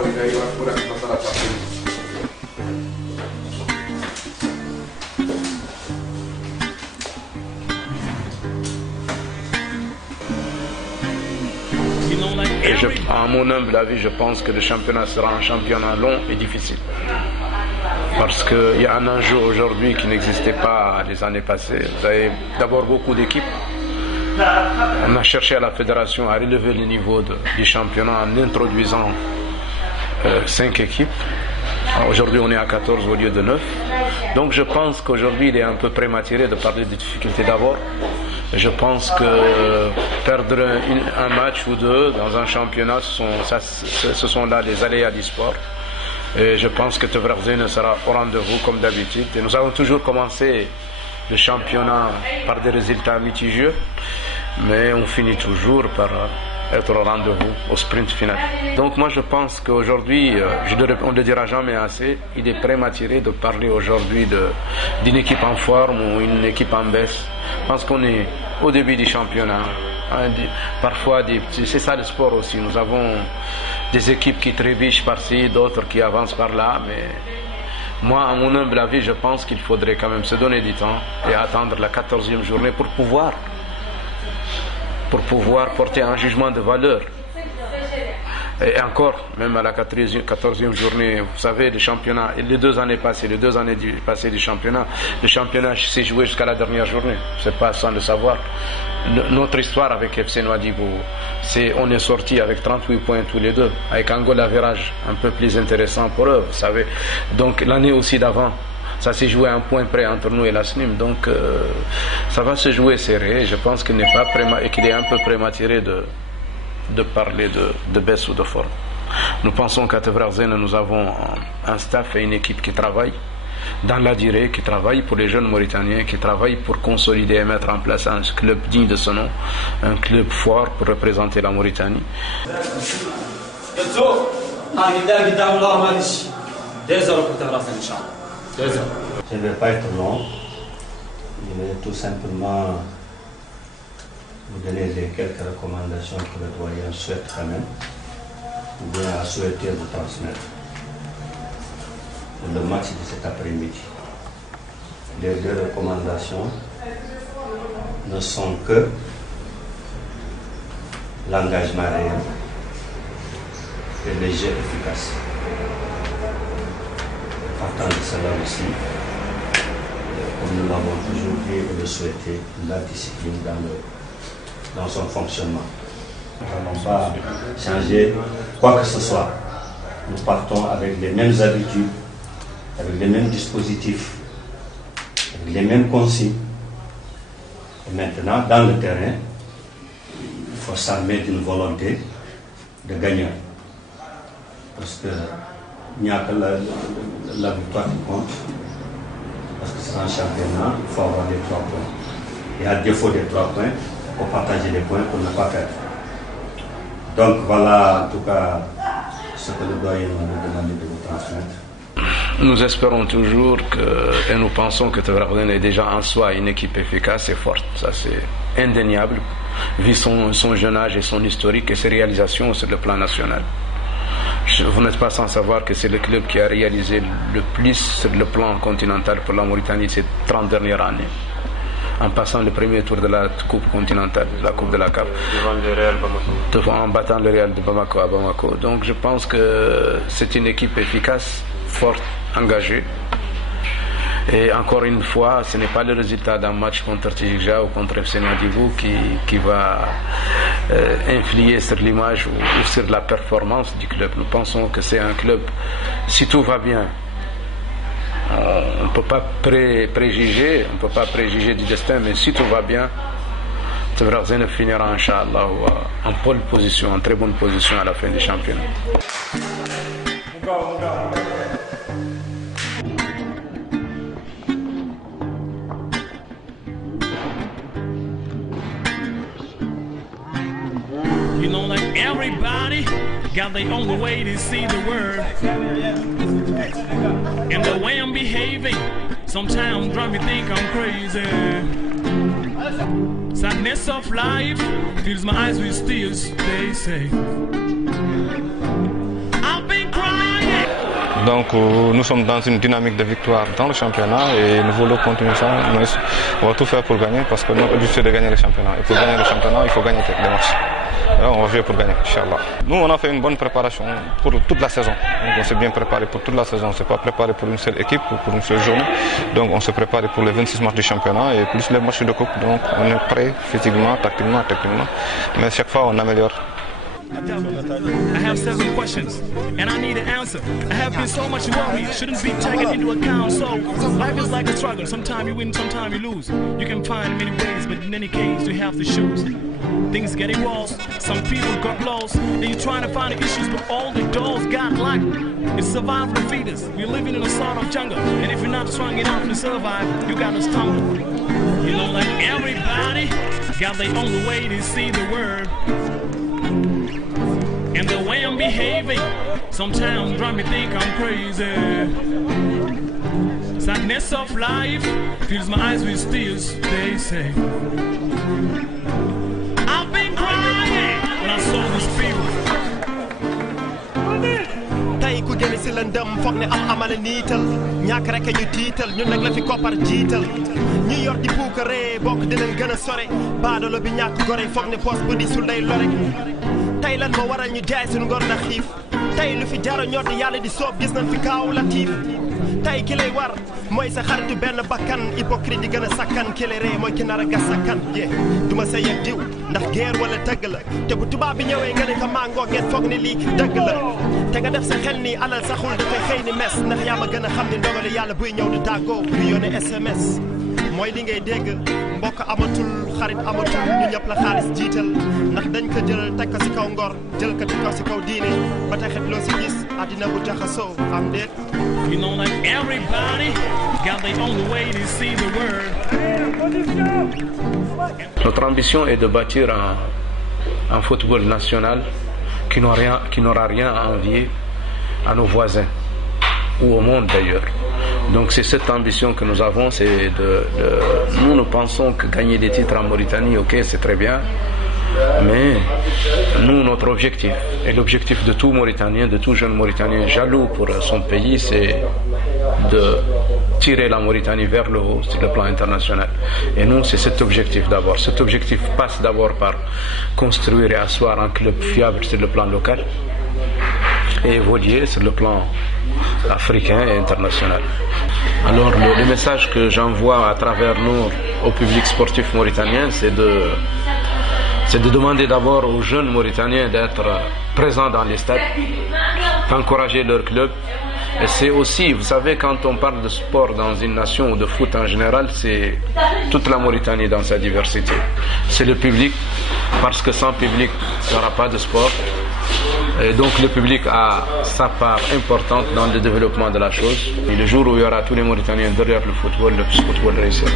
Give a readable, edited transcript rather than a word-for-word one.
À mon humble avis, je pense que le championnat sera un championnat long et difficile. Parce qu'il y a un enjeu aujourd'hui qui n'existait pas les années passées. Vous avez d'abord beaucoup d'équipes. On a cherché à la fédération à relever le niveau du championnat en introduisant 5 équipes. Aujourd'hui, on est à 14 au lieu de 9. Donc je pense qu'aujourd'hui, il est un peu prématuré de parler des difficultés d'abord. Je pense que perdre un match ou deux dans un championnat, ce sont là les aléas du sport. Et je pense que Tverzine sera au rendez-vous comme d'habitude. Et nous avons toujours commencé le championnat par des résultats mitigés, mais on finit toujours par être au rendez-vous au sprint final. Donc moi je pense qu'aujourd'hui, on ne le dira jamais assez, il est prématuré de parler aujourd'hui d'une équipe en forme ou une équipe en baisse. Je pense qu'on est au début du championnat. Parfois, c'est ça le sport aussi. Nous avons des équipes qui trébuchent par-ci, d'autres qui avancent par-là, mais moi, à mon humble avis, je pense qu'il faudrait quand même se donner du temps et attendre la 14e journée pour pouvoir porter un jugement de valeur. Et encore, même à la 14e journée, vous savez, le championnat, les 2 années passées du championnat, le championnat s'est joué jusqu'à la dernière journée. C'est pas sans le savoir. Notre histoire avec FC Nouadhibou, on est sorti avec 38 points tous les deux, avec un goal average un peu plus intéressant pour eux, vous savez. Donc l'année aussi d'avant, ça s'est joué à un point près entre nous et la SNIM. Donc ça va se jouer serré. Je pense qu'il n'est pas et qu'il est un peu prématuré de parler de baisse ou de forme. Nous pensons qu'à Tverzine, nous avons un staff et une équipe qui travaillent dans la durée, qui travaillent pour les jeunes Mauritaniens, qui travaillent pour consolider et mettre en place un club digne de ce nom, un club fort pour représenter la Mauritanie. Je ne vais pas être long, je vais tout simplement vous donner les quelques recommandations que le doyen souhaite quand même, ou bien a souhaité vous transmettre. Le match de cet après-midi. Les 2 recommandations ne sont que l'engagement réel et les jeux efficaces. Partant de cela aussi, comme nous l'avons toujours dit et le souhaité, la discipline dans son fonctionnement. Nous n'allons pas changer quoi que ce soit. Nous partons avec les mêmes habitudes, avec les mêmes dispositifs, avec les mêmes consignes. Et maintenant, dans le terrain, il faut s'armer d'une volonté de gagner. Parce que il n'y a que la victoire qui compte. Parce que c'est un championnat, il faut avoir les 3 points. Et à défaut des 3 points, il faut partager les points pour ne pas perdre. Donc voilà en tout cas ce que le doyen nous demande de vous transmettre. Nous espérons toujours et nous pensons que Tverzine est déjà en soi une équipe efficace et forte. Ça c'est indéniable, vu son jeune âge et son historique et ses réalisations sur le plan national. Vous n'êtes pas sans savoir que c'est le club qui a réalisé le plus sur le plan continental pour la Mauritanie ces 30 dernières années, en passant le premier tour de la Coupe continentale, la Coupe de la CAF, en battant le Real de Bamako à Bamako. Donc je pense que c'est une équipe efficace, forte, engagée. Et encore une fois, ce n'est pas le résultat d'un match contre Tijikja ou contre FC Nouadhibou qui va influer sur l'image ou sur la performance du club. Nous pensons que c'est un club, si tout va bien, on ne peut pas préjuger du destin, mais si tout va bien, Tverzine finira, Inch'Allah, en pole position, en très bonne position à la fin du championnat. You know, like everybody got their own way to see the world. And the way I'm behaving sometimes drive me think I'm crazy. Sadness of life fills my eyes with tears, they say. I've been Donc nous sommes dans une dynamique de victoire dans le championnat et nous voulons continuer ça. On va tout faire pour gagner parce que notre objectif c'est de gagner le championnat. Et pour gagner le championnat, il faut gagner les matchs. Alors, on va jouer pour gagner, Inch'Allah. Nous, on a fait une bonne préparation pour toute la saison. Donc, on s'est bien préparé pour toute la saison. On ne s'est pas préparé pour une seule équipe ou pour une seule journée. Donc, on s'est préparé pour les 26 matchs du championnat et plus les matchs de coupe. Donc, on est prêt physiquement, tactiquement, techniquement. Mais chaque fois, on améliore. I have 7 questions, and I need an answer. I have been so much worried, shouldn't be taken into account. So, life is like a struggle. Sometimes you win, sometimes you lose. You can find many ways, but in any case, you have to choose. Things getting worse, some people got lost. And you're trying to find the issues, but all the doors got locked. It's survival of the fittest. We're living in a sort of jungle, and if you're not strong enough to survive, you gotta stumble. You know, like everybody got their own way to see the world. And the way I'm behaving sometimes drive me think I'm crazy. Sadness of life fills my eyes with tears, they say. I've been crying when I saw this people. Tay ku génn si lëndëm foog ne amala niital ñàkk rek ñu tiital ñun nag la fi koppar jiital ñi yor di puukaree bokk dinañ gën a sore baadolo bi ñàkk gore foog ne poos bu di sul day lore tey lan moo waral ñu jaay suñu ngor na xiif tey lu fi jaro ñor di yàlla di soob gis nañ fi kaaw latif tey ki lay war mooy sa xaritu benn bakkan hypocrite di gën a sakkan ki lay ree mooy ki nar a gas sakkan yee duma sa yeg diw ndax guerre wala tëgg la te bu tubaab bi ñëwee nga ne ko mangoo ngeen foog ni lii dëgg la te nga def sa xel ni alal saxul dafay xëy ni mes ndax yaa ma gën a xam ni ndogali yàlla buy ñëw di tàggoo du yónnee SMS mooy li ngay dégg mbokk amatul xarit amatul ñu ñëpp la xaalis jiital ndax dañ ko jël teg ko si kaw ngor jël ko teg ko si kaw diine ba taxit loo si gis àddina bu jaxasoo am déet. You know, like everybody got their own way to see the world. Notre ambition est de bâtir un football national qui n'aura rien à envier à nos voisins ou au monde d'ailleurs. Donc c'est cette ambition que nous avons, c'est nous pensons que gagner des titres en Mauritanie, ok, c'est très bien, mais nous, notre objectif, et l'objectif de tout Mauritanien, de tout jeune Mauritanien jaloux pour son pays, c'est de tirer la Mauritanie vers le haut sur le plan international. Et nous, c'est cet objectif d'abord. Cet objectif passe d'abord par construire et asseoir un club fiable sur le plan local et évoluer sur le plan africain et international. Alors le message que j'envoie à travers nous au public sportif mauritanien, c'est de demander d'abord aux jeunes Mauritaniens d'être présents dans les stades, d'encourager leur club. Et c'est aussi, vous savez, quand on parle de sport dans une nation ou de foot en général, c'est toute la Mauritanie dans sa diversité. C'est le public, parce que sans public, il n'y aura pas de sport. Et donc le public a sa part importante dans le développement de la chose. Et le jour où il y aura tous les Mauritaniens derrière le football réussira.